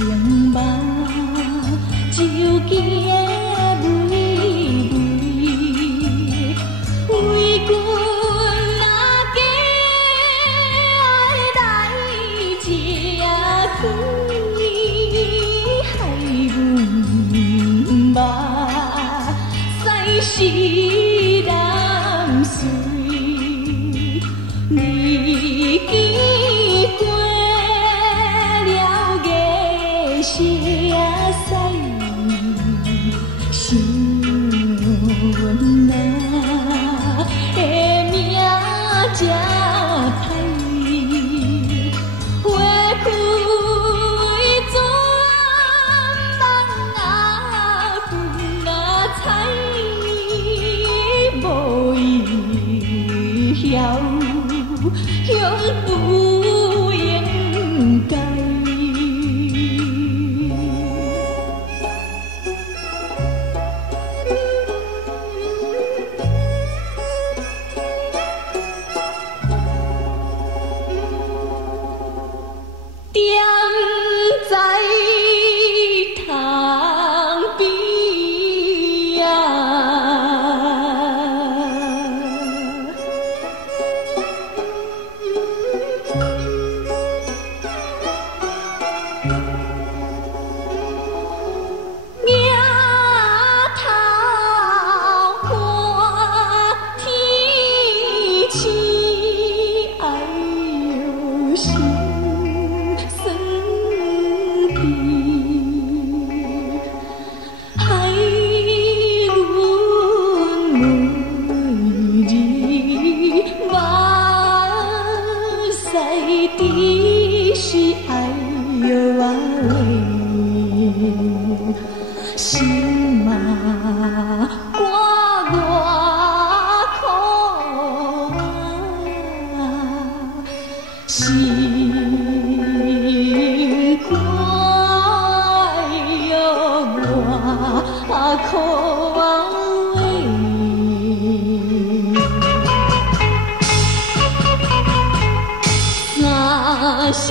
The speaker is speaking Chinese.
情梦，就惊微微，为君啊嫁来这去，害阮目屎是难随，你记过了月色西，想阮啊的名才歹，花开转梦啊分啊彩，无伊晓向不应该。踮在塘边啊，名头看天气，哎呦心酸悲，害阮每日目屎滴是哎呦啊喂，心嘛肝外苦啊，心肝哟外苦喂。三声